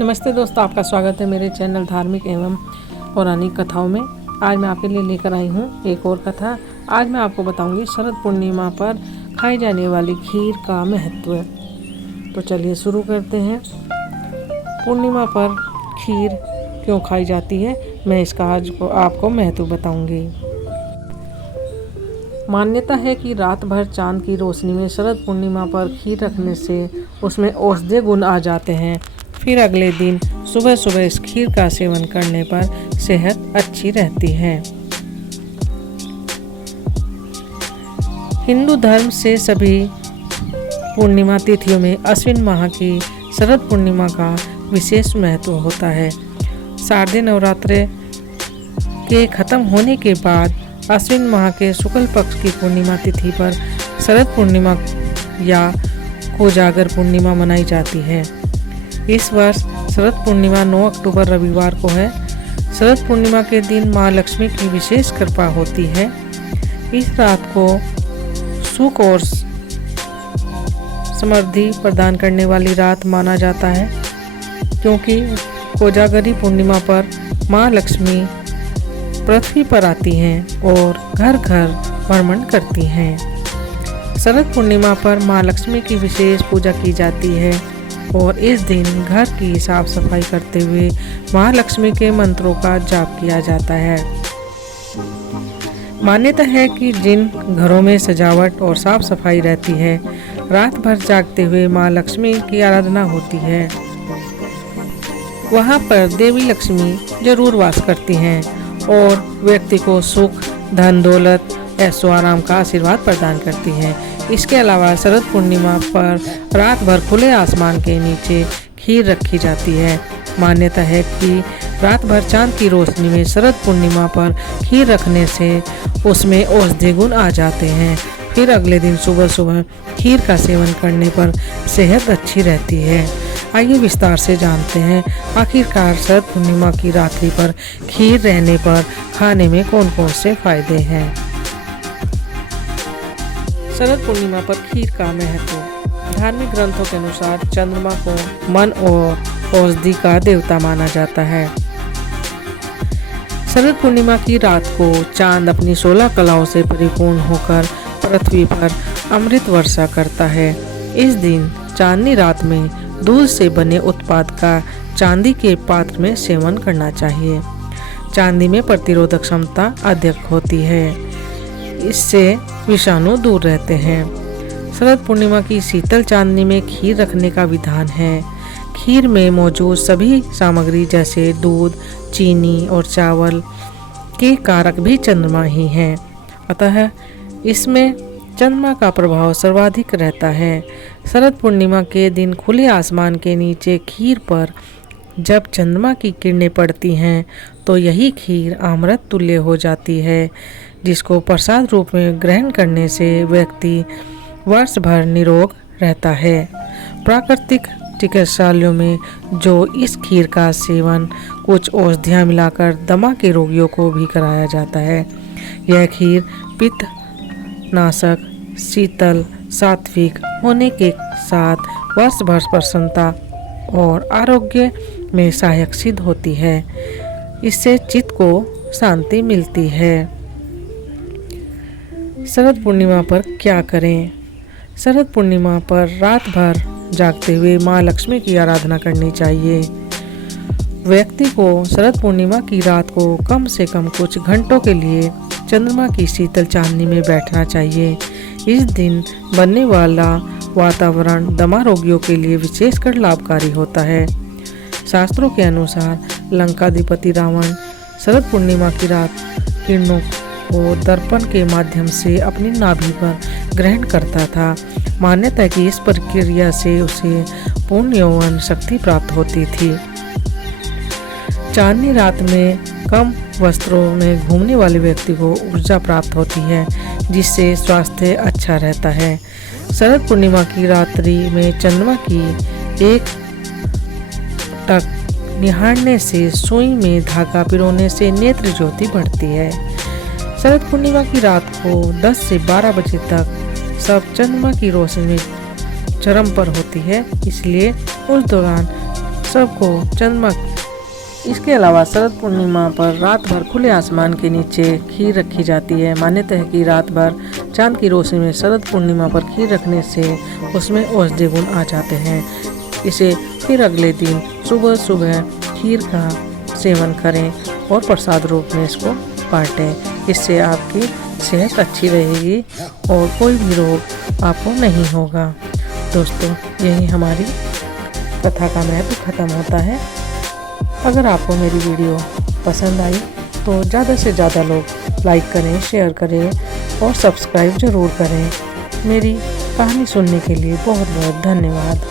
नमस्ते दोस्तों, आपका स्वागत है मेरे चैनल धार्मिक एवं पौराणिक कथाओं में। आज मैं आपके लिए लेकर आई हूँ एक और कथा। आज मैं आपको बताऊंगी शरद पूर्णिमा पर खाई जाने वाली खीर का महत्व। तो चलिए शुरू करते हैं। पूर्णिमा पर खीर क्यों खाई जाती है, मैं इसका आज आपको महत्व बताऊंगी। मान्यता है कि रात भर चांद की रोशनी में शरद पूर्णिमा पर खीर रखने से उसमें औषधीय गुण आ जाते हैं। फिर अगले दिन सुबह सुबह इस खीर का सेवन करने पर सेहत अच्छी रहती है। हिंदू धर्म से सभी पूर्णिमा तिथियों में अश्विन माह की शरद पूर्णिमा का विशेष महत्व होता है। शारदीय नवरात्र के खत्म होने के बाद अश्विन माह के शुक्ल पक्ष की पूर्णिमा तिथि पर शरद पूर्णिमा या कोजागर पूर्णिमा मनाई जाती है। इस वर्ष शरद पूर्णिमा 9 अक्टूबर रविवार को है। शरद पूर्णिमा के दिन माँ लक्ष्मी की विशेष कृपा होती है। इस रात को सुख और समृद्धि प्रदान करने वाली रात माना जाता है, क्योंकि कोजागरी पूर्णिमा पर माँ लक्ष्मी पृथ्वी पर आती हैं और घर घर भ्रमण करती हैं। शरद पूर्णिमा पर माँ लक्ष्मी की विशेष पूजा की जाती है और इस दिन घर की साफ सफाई करते हुए महालक्ष्मी के मंत्रों का जाप किया जाता है। मान्यता है कि जिन घरों में सजावट और साफ सफाई रहती है, रात भर जागते हुए माँ लक्ष्मी की आराधना होती है। वहाँ पर देवी लक्ष्मी जरूर वास करती हैं और व्यक्ति को सुख, धन दौलत, ऐशो आराम का आशीर्वाद प्रदान करती हैं। इसके अलावा शरद पूर्णिमा पर रात भर खुले आसमान के नीचे खीर रखी जाती है। मान्यता है कि रात भर चांद की रोशनी में शरद पूर्णिमा पर खीर रखने से उसमें औषधीय गुण आ जाते हैं। फिर अगले दिन सुबह सुबह खीर का सेवन करने पर सेहत अच्छी रहती है। आइए विस्तार से जानते हैं आखिरकार शरद पूर्णिमा की रात्रि पर खीर रहने पर खाने में कौन कौन से फायदे हैं। शरद पूर्णिमा पर खीर का महत्व। धार्मिक ग्रंथों के अनुसार चंद्रमा को मन और औषधि का देवता माना जाता है। शरद पूर्णिमा की रात को चांद अपनी 16 कलाओं से परिपूर्ण होकर पृथ्वी पर अमृत वर्षा करता है। इस दिन चांदनी रात में दूध से बने उत्पाद का चांदी के पात्र में सेवन करना चाहिए। चांदी में प्रतिरोधक क्षमता अधिक होती है, इससे विषाणु दूर रहते हैं। शरद पूर्णिमा की शीतल चांदनी में खीर रखने का विधान है। खीर में मौजूद सभी सामग्री जैसे दूध, चीनी और चावल के कारक भी चंद्रमा ही हैं, अतः इसमें चंद्रमा का प्रभाव सर्वाधिक रहता है। शरद पूर्णिमा के दिन खुले आसमान के नीचे खीर पर जब चंद्रमा की किरणें पड़ती हैं तो यही खीर अमृत तुल्य हो जाती है, जिसको प्रसाद रूप में ग्रहण करने से व्यक्ति वर्ष भर निरोग रहता है। प्राकृतिक चिकित्सालयों में जो इस खीर का सेवन कुछ औषधियाँ मिलाकर दमा के रोगियों को भी कराया जाता है। यह खीर पित्त नाशक, शीतल, सात्विक होने के साथ वर्ष भर प्रसन्नता और आरोग्य में सहायक सिद्ध होती है। इससे चित्त को शांति मिलती है। शरद पूर्णिमा पर क्या करें। शरद पूर्णिमा पर रात भर जागते हुए माँ लक्ष्मी की आराधना करनी चाहिए। व्यक्ति को शरद पूर्णिमा की रात को कम से कम कुछ घंटों के लिए चंद्रमा की शीतल चांदनी में बैठना चाहिए। इस दिन बनने वाला वातावरण दमा रोगियों के लिए विशेषकर लाभकारी होता है। शास्त्रों के अनुसार लंकाधिपति रावण शरद पूर्णिमा की रात किरणों को दर्पण के माध्यम से अपनी नाभि पर ग्रहण करता था। मान्यता है कि इस प्रक्रिया से उसे पूर्ण यौवन शक्ति प्राप्त होती थी। चांदनी रात में कम वस्त्रों में घूमने वाले व्यक्ति को ऊर्जा प्राप्त होती है, जिससे स्वास्थ्य अच्छा रहता है। शरद पूर्णिमा की रात्रि में चंद्रमा की एक टक निहारने से सुई में धागा पिरोने से नेत्र ज्योति बढ़ती है। शरद पूर्णिमा की रात को 10 से 12 बजे तक सब चंद्रमा की रोशनी में चरम पर होती है, इसलिए उस दौरान सबको चंद्रमा। इसके अलावा शरद पूर्णिमा पर रात भर खुले आसमान के नीचे खीर रखी जाती है। मान्यता है कि रात भर चांद की रोशनी में शरद पूर्णिमा पर खीर रखने से उसमें औषधि गुण आ जाते हैं। इसे फिर अगले दिन सुबह सुबह खीर का सेवन करें और प्रसाद रूप में इसको बांटें। इससे आपकी सेहत अच्छी रहेगी और कोई भी रोग आपको नहीं होगा। दोस्तों, यही हमारी कथा का महत्व खत्म होता है। अगर आपको मेरी वीडियो पसंद आई तो ज़्यादा से ज़्यादा लोग लाइक करें, शेयर करें और सब्सक्राइब ज़रूर करें। मेरी कहानी सुनने के लिए बहुत बहुत धन्यवाद।